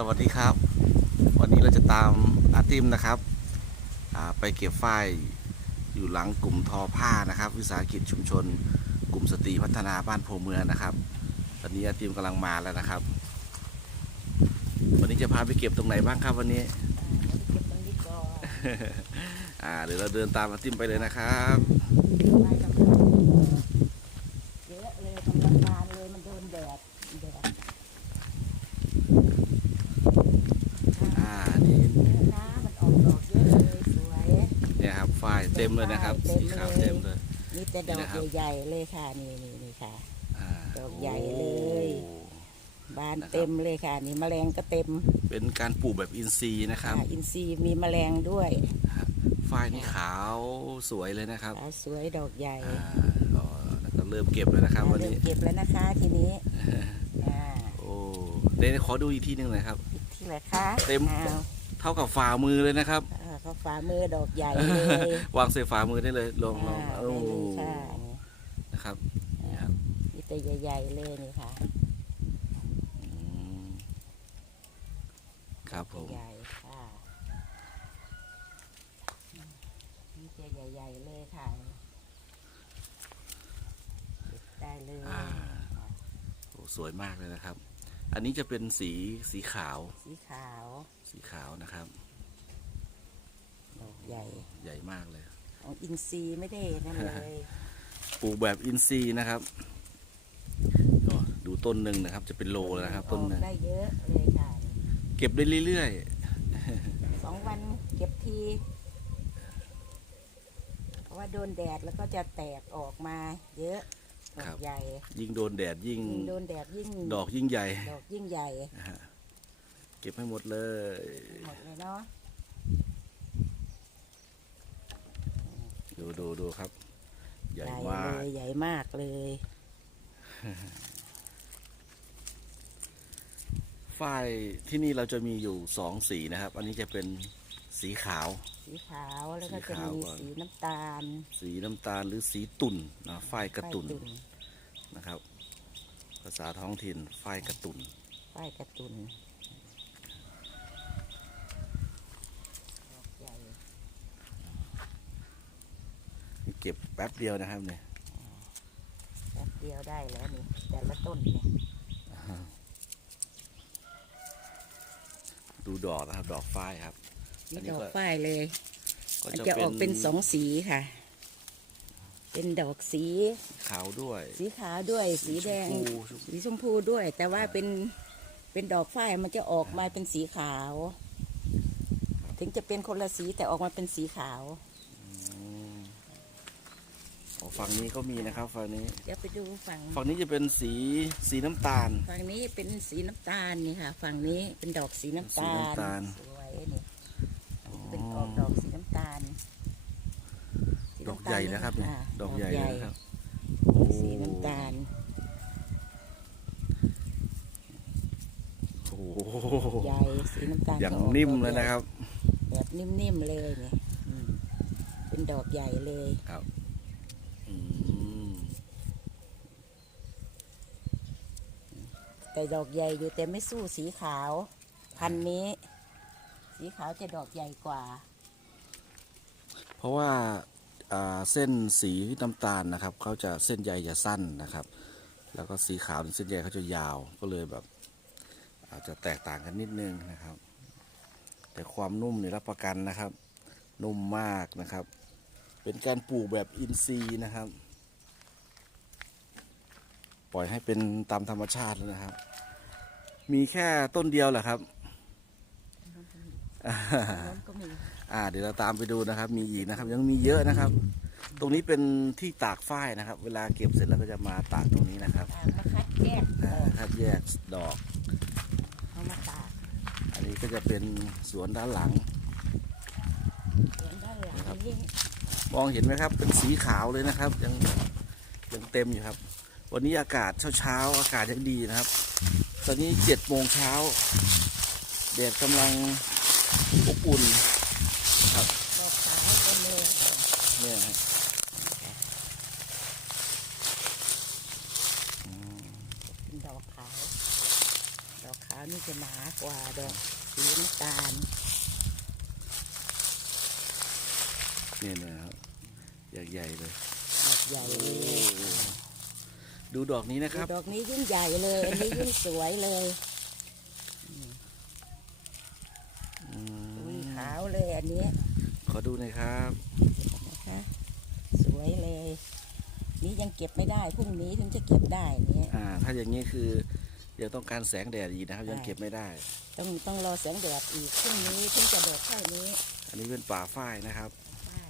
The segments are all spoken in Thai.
สวัสดีครับ วันนี้เราจะตามอาติมนะครับอ่าไปเก็บฝ้ายอยู่หลังกลุ่มทอผ้านะครับ วิสาหกิจชุมชน กลุ่มสตรีพัฒนาบ้านโพเมืองนะครับ ตอนนี้อาติมกำลังมาแล้วนะครับ วันนี้จะพาไปเก็บตรงไหนบ้างครับวันนี้เก็บตรงนี้ก่อนอ่าเดี๋ยวเราเดินตามอาติมไปเลยนะครับ ไล่กำลังเยอะเลยกำลังบานเลยมันโดนแดดแดด อ่านี่ เยอะนะมันออกดอกเยอะเลยสวย เนี่ยครับฝ้ายเต็ มเลยนะครับเต็สีมเลยขาวเต็มเลย นี่แต่ดอนี่กนะครับ ใหญ่ๆเลยค่ะนี่นี่นี่ค่ะ อ่าดอกใหญ่เลย โอ้ บานนะครับ เต็มเลยค่ะ นี่แมลงก็เต็มเป็นการปลูกแบบอินทรีย์นะครับอ่าอินทรีย์มีแมลงด้วยฝ้ายนี่ขาวสวยเลยนะครับขาวสวยดอกใหญ่อ่าก็แล้วก็เริ่มเก็บแล้วนะครับ วันเริ่มนี้ เก็บแล้วนะคะทีนี้อ่าโอ้เดี๋ยวขอดูอีกทีหนึ่งหน่อยครับ ที่ไหนคะเต็ม อ้าวเท่ากับฝ่ามือเลยนะครับอ่า เขาฝ่ามือดอกใหญ่เลย วางใส่ฝ่ามือได้เลยลองลองอ่าโอ้ได้เลยค่ะนี่นะครับนี่ครับมีแต่ใหญ่ๆเลยนี่ค่ะอืมครับผมใหญ่ค่ะมีแต่ใหญ่ๆเลยค่ะเก็บได้เลยอ่าโอ้สวยมากเลยนะครับ อันนี้จะเป็นสีสีขาว สีขาว สีขาวนะครับด อกใหญ่ใหญ่มากเลย ของอินซีย์ไม่ได้นั่นเลยปลูกแบบอินทรีย์นะครับก็ดูต้นหนึ่งนะครับ จะเป็นโลแล้วนะครับ ต้นหนึ่งออกได้เยอะเลยค่ะเก็บได้เรื่อยสองวันเก็บทีเพราะว่าโดนแดดแล้วก็จะแตกออกมาเยอะดอกใหญ่ๆ ยิ่งโดนแดดยิ่งยิ่งโดนแดดยิ่งดอกยิ่งใหญ่ดอกยิ่งใหญ่นะฮะเก็บให้หมดเลย หมดเลยเนาะ ดูดูดูครับ ใหญ่เลมากยใหญ่มากเลยฝ้ายที่นี่เราจะมีอยู่สองสีนะครับ อันนี้จะเป็นสีขาว สีขาวแล้วก็สีจะขาวมีก่อนสีน้ำตาล สีน้ำตาลหรือสีตุ่นนะฝ้ายกระตุนฝ้ายนะครับ ภาษาท้องถิ่นฝ้ายกระตุนฝ้ายกระตุนดอกใหญ่ นี่เก็บแป๊บเดียวนะครับเนี่ยแป๊บเดียวได้แล้วนี่แต่ละต้นเนี่ยดูดอกนะครับ ดอกฝ้ายครับอันนี้นี่ดอกก็ฝ้ายเลยก็มันจะออกเป็นสองสีค่ะ เป็นดอกสีขาวด้วย สีขาวด้วย สีแดงชมพูสีชมพูด้วย แต่ว่าเป็นเป็นดอกฝ้ายมันจะออกมาเป็นสีขาว ถึงจะเป็นคนละสีแต่ออกมาเป็นสีขาวอืมอ๋อ ฝั่งนี้ก็มีนะครับฝั่งนี้ เดี๋ยวไปดูฝั่ง ฝั่งนี้จะเป็นสีสีน้ำตาล ฝั่งนี้เป็นสีน้ำตาลนี่ค่ะ ฝั่งนี้เป็นดอกสีน้ำตาสีน้ำตาล สวยนี่เป็นออกดอกสีน้ำตาลสีดอกน้ำตาลใหญ่นะครับเนี่ยาดอกใหญ่เลยนะครับสีน้ำตาล โอ้โหใหญ่สีน้ำตาลอย่างก็ออกนิ่มดอกเลยใหญ่นะครับ แบบนิ่มๆเลยเนี่ยอืมเป็นดอกใหญ่เลยอืม แต่ดอกใหญ่อยู่แต่ไม่สู้สีขาว พันนี้ สีขาวจะดอกใหญ่กว่า เพราะว่าอ่าเส้นสีน้ำตาลนะครับเขาจะเส้นใยจะสั้นนะครับ แล้วก็สีขาวเส้นใยเขาจะยาวก็เลยแบบ อาจจะแตกต่างกันนิดนึงนะครับ แต่ความนุ่มนี่รับประกันนะครับ นุ่มมากนะครับ เป็นการปลูกแบบอินทรีย์นะครับ ปล่อยให้เป็นตามธรรมชาติแล้วนะครับ มีแค่ต้นเดียวเหรอครับน้นก็มีอ่า เดี๋ยวเราตามไปดูนะครับ มีอีกนะครับ ยังมีเยอะนะครับ ตรงนี้เป็นที่ตากฝ้ายนะครับ เวลาเก็บเสร็จแล้วก็จะมาตากตรงนี้นะครับอ่ามาคัดแยกออ่าอกคัดแยกดอกเอามาตากอันนี้ก็จะเป็นสวนด้านหลังเห็นด้านหลังครับนี่ มองเห็นไหมครับ เป็นสีขาวเลยนะครับ ยังยังเต็มอยู่ครับ วันนี้อากาศเช้าๆอากาศยังดีนะครับ ตอนนี้เจ็ดโมงเช้าแดดกำลังอบอุ่นครับดอกขาวเต็มเลยเนี่ยฮะเป็นดอกขาว ดอกขาวนี่จะหนากว่าดอกสีน้ำตาลเนี่ยนะครับ ใหญ่ๆเลยดอกใหญ่เลยดูดอกนี้นะครับ ดอกนี้ยิ่งใหญ่เลย อันนี้ยิ่งสวยเลยอืมอุ้ยขาวเลยอันนี้ ขอดูหน่อยครับนะคะสวยเลย นี่ยังเก็บไม่ได้พรุ่งนี้ถึงจะเก็บได้เนี่ยอ่า ถ้าอย่างนี้คือยังต้องการแสงแดดอีกนะครับ ยังเก็บไม่ได้ ต้องต้องรอแสงแดดอีกพรุ่งนี้ถึงจะดอกเท่านี้ อันนี้เป็นป่าฝ้ายนะครับ ใช่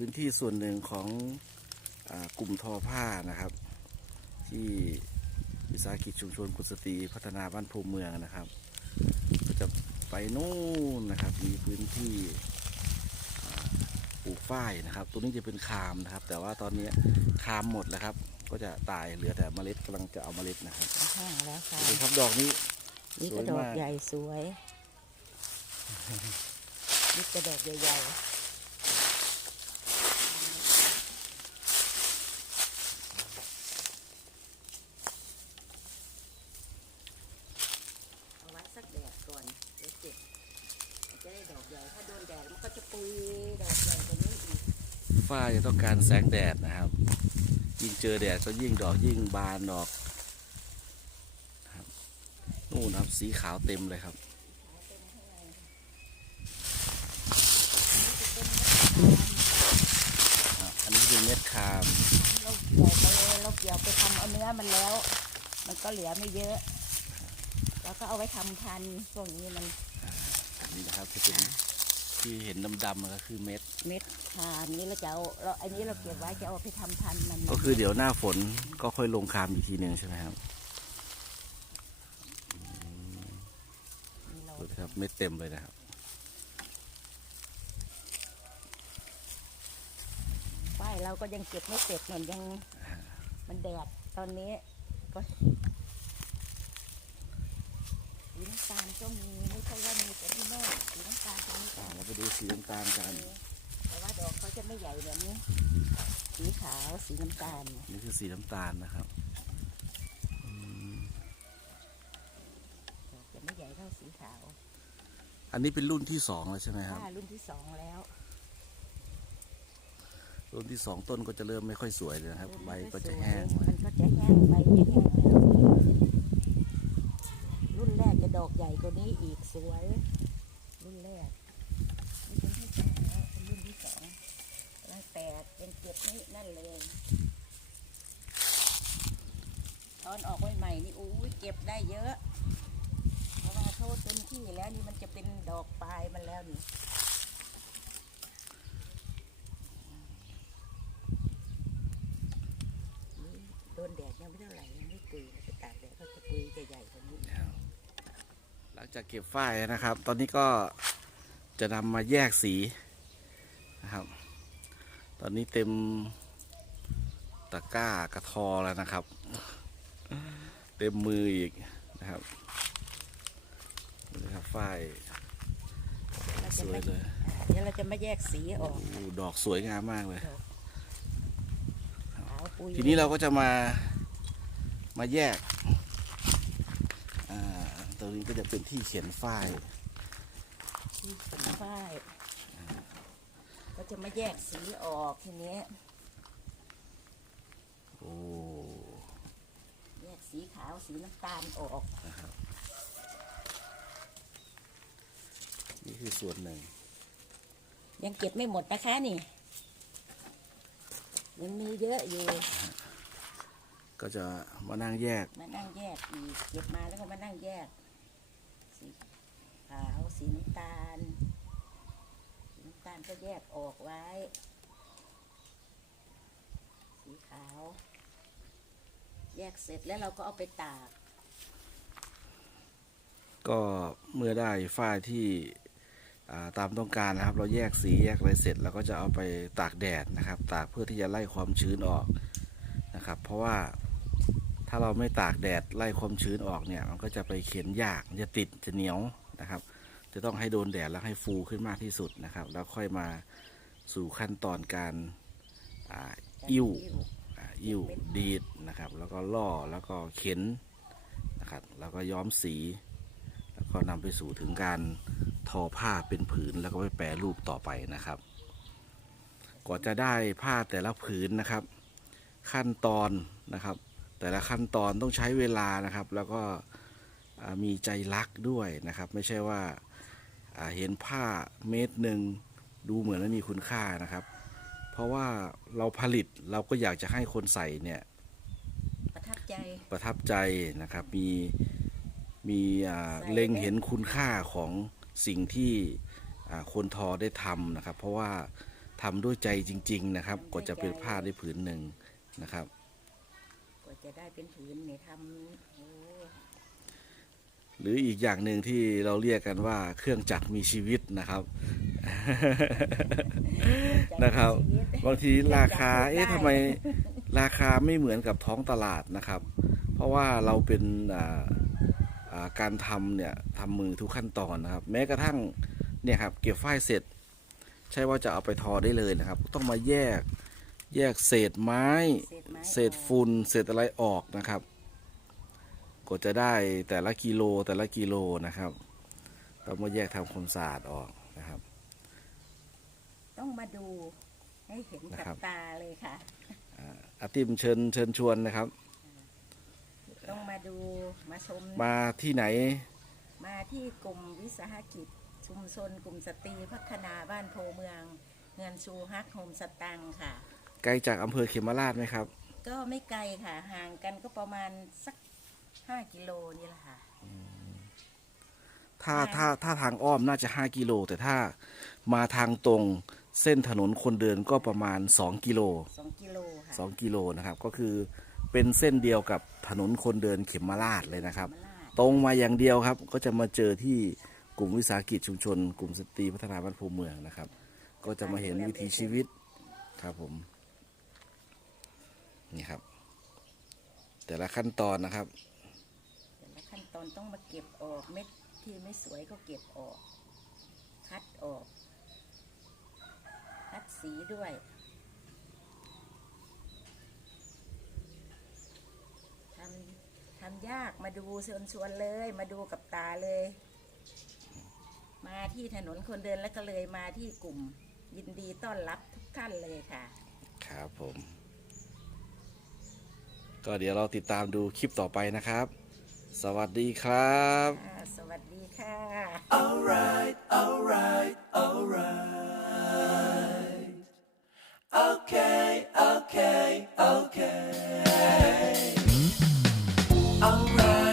พื้นที่ส่วนหนึ่งของอากลุ่มทอผ้านะครับ ที่วิสาหกิจชุมชนกุศตรีพัฒนาบ้านภูเมืองนะครับ ก็จะไปนู่นนะครับ มีพื้นที่อ่าปลูกฝ้ายนะครับ ตัวนี้จะเป็นคามนะครับ แต่ว่าตอนนี้คามหมดแล้วครับ ก็จะตายเหลือแต่เมล็ดกำลังจะเอาเมล็ดนะครับข้างแล้วค่ะดูครับดอกนี้นี่สกวระยดอกมากใหญ่สวยนี่กระดอกใหญ่ๆเอาไว้สักแดดก่อนเดี๋ยวเก็บมันจะได้ดอกใหญ่ ถ้าโดนแดดมันก็จะปุยดอกใหญ่กว่านี้อีก ฝ้ายจะต้องการแสงแดดนะครับ ยิ่งเจอแดดก็ยิ่งดอกยิ่งบานดอกนะครับนู่นครับสีขาวเต็มเลยครับอะอันนี้เป็นเม็ดคามเราเกี่ยวไปเราเกี่ยวไปทำเอาเนื้อมันแล้ว มันก็เหลือไม่เยอะ แล้วก็เอาไว้ทำพันธุ์พวกนี้มันอันนี้นะครับที่เป็นที่เห็นดำๆก็คือเม็ด เม็ดทานนี้เราจะเอาเราอันนี้เราเก็บไว้จะเอาไปทำพันธุ์มันก็คือเดี๋ยวหน้าฝนก็ค่อยลงคามอีกทีหนึ่งใช่ไหมครับนี่เราดูนะครับเม็ดเต็มเลยนะครับ ป้ายเราก็ยังเก็บไม่เสร็จหนอนยังมันแดดตอนนี้ก็สีน้ำตาลก็มีไม่ใช่ว่ามีแต่ที่โน่นสีน้ำตาลตรงนี้ก็อ่าเราไปดูสีน้ำตาลกันแต่ว่า ดอกเขาจะไม่ใหญ่แบบนี้ สีขาวสีน้ำตาลนี่คือสีน้ำตาลนะครับอืมดอกจะไม่ใหญ่เท่าสีขาวอันนี้เป็นรุ่นที่สองแล้วใช่ไหมครับ ถ้ารุ่นที่สองแล้วรุ่นที่สองต้นก็จะเริ่มไม่ค่อยสวยเลยนะครับ ใบก็จะแห้งไปมันก็จะแห้งใบจะแห้งแล้วรุ่นแรกจะดอกใหญ่กว่านี้อีกสวย รุ่นแรกนี่เป็นที่สองแล้วเป็นรุ่นที่สองกำลังแตกยังเก็บนี่นั่นเลยตอนออกใหม่ๆนี่อู้ยเก็บได้เยอะ เพราะว่าเขาเต็มที่แล้วนี่มันจะเป็นดอกปลายมันแล้วนี่โดนแดดยังไม่เท่าไหร่ยังไม่ปุยไปตากแดดก็จะปุยจะใหญ่กว่านี้หลังจากเก็บฝ้ายนะครับ ตอนนี้ก็จะนำมาแยกสีนะครับ ตอนนี้เต็มตะกร้ากระทอแล้วนะครับ เต็มมืออีกนะครับนี่ครับฝ้ายเราสจะวไม่ยเลยเดี๋ยวเราจะมาแยกสีออกโอ้ดอกสวยงามมากเลย ขาวปุยทีนี้เราก็จะมามาแยกอ่าตรงนี้ก็จะเป็นที่เขียนฝ้ายที่สีฝ้ายก็ จะมาแยกสีออกทีนี้โอ้แยกสีขาวสีน้ำตาลออกนี่คือส่วนหนึ่ง ยังเก็บไม่หมดนะคะนี่ ยังมีเยอะอยู่ ก็จะมานั่งแยก มานั่งแยกอีกเก็บมาแล้วก็มานั่งแยก สีขาวสีน้ำตาล สีน้ำตาลก็แยกออกไว้ สีขาว แยกเสร็จแล้วเราก็เอาไปตาก ก็เมื่อได้ฝ้ายที่อ่าตามต้องการนะครับ เราแยกสีแยกอะไรเสร็จเราก็จะเอาไปตากแดดนะครับ ตากเพื่อที่จะไล่ความชื้นออกนะครับ เพราะว่าถ้าเราไม่ตากแดดไล่ความชื้นออกเนี่ย มันก็จะไปเข็นยากมันจะติดจะเหนียวนะครับ จะต้องให้โดนแดดแล้วให้ฟูขึ้นมากที่สุดนะครับ แล้วค่อยมาสู่ขั้นตอนการอิ่วอิ่วดีดนะครับ แล้วก็ล่อแล้วก็เข็นนะครับ แล้วก็ย้อมสี แล้วก็นำไปสู่ถึงการทอผ้าเป็นผืนแล้วก็ไปแปรรูปต่อไปนะครับกว่าจะได้ผ้าแต่ละผืนนะครับ ขั้นตอนนะครับ แต่ละขั้นตอนต้องใช้เวลานะครับ แล้วก็มีใจรักด้วยนะครับ ไม่ใช่ว่า เห็นผ้าเม็ดหนึ่งดูเหมือนว่ามีคุณค่านะครับ เพราะว่าเราผลิตเราก็อยากจะให้คนใส่เนี่ยประทับใจประทับใจนะครับมีมีอ่าใส่เล็งเห็นคุณค่าของสิ่งที่อ่าคนทอได้ทำนะครับ เพราะว่าทำด้วยใจจริง ๆ นะครับกว่าจะเป็นผ้าได้ผืนหนึ่งนะครับกว่าจะได้เป็นผืนเนี่ยทำโอ้ หรืออีกอย่างหนึ่งที่เราเรียกกันว่าเครื่องจักรมีชีวิตนะครับ นะครับชีวิตบางทีราคาอยากพูดได้เอ๊ะทำไมราคาไม่เหมือนกับท้องตลาดนะครับ เพราะว่าเราเป็นอ่าอ่าการทำเนี่ยทำมือทุกขั้นตอนนะครับ แม้กระทั่งเนี่ยครับเก็บฝ้ายเสร็จ ใช่ว่าจะเอาไปทอได้เลยนะครับ ต้องมาแยกแยกเศษไม้ เศษไม้เศษฝุ่นเศษอะไรออกนะครับ กว่าจะได้แต่ละกิโลแต่ละกิโลนะครับต้องมาแยกทำความสะอาดออกนะครับ ต้องมาดูให้เห็นนะกับครับ ตาเลยค่ะอาติมเชิญเชิญชวนนะครับ ต้องมาดูมาชม มาที่ไหนมาที่กลุ่มวิสาหกิจ ชุมชนกลุ่มสตรีพัฒนาบ้านโพเมือง เงินชูฮักโฮมสตังค์ค่ะ ไกลจากอำเภอเขมราชไหมครับ ก็ไม่ไกลค่ะห่างกันก็ประมาณสัก ห้ากิโลนี่แหละค่ะ ถ้าใช่ ถ้าถ้าทางอ้อมน่าจะ 5 กิโล แต่ถ้ามาทางตรงเส้นถนนคนเดินก็ประมาณ 2 กิโล สองกิโลค่ะ2 กิโลนะครับ ก็คือเป็นเส้นเดียวกับถนนคนเดินเขมราชเลยนะครับ มาลาดตรงมาอย่างเดียวครับ ก็จะมาเจอที่กลุ่มวิสาหกิจชุมชน กลุ่มสตรีพัฒนาบ้านภูเมืองนะครับ ก็จะมาเห็นวิถีชีวิตครับผม นี่ครับ แต่ละขั้นตอนนะครับแต่ละขั้นต อนต้องมาเก็บออกเม็ดที่ไม่สวยก็เก็บออก คัดออก คัดสีด้วย ทำทำยากมาดูชวนชวนๆเลย มาดูกับตาเลย มาที่ถนนคนเดินแล้วก็เลยมาที่กลุ่มยินดีต้อนรับทุกท่านเลยค่ะ ครับผม ก็เดี๋ยวเราติดตามดูคลิปต่อไปนะครับ สวัสดีครับ Alright, alright, alright. Okay, okay, okay. Alright.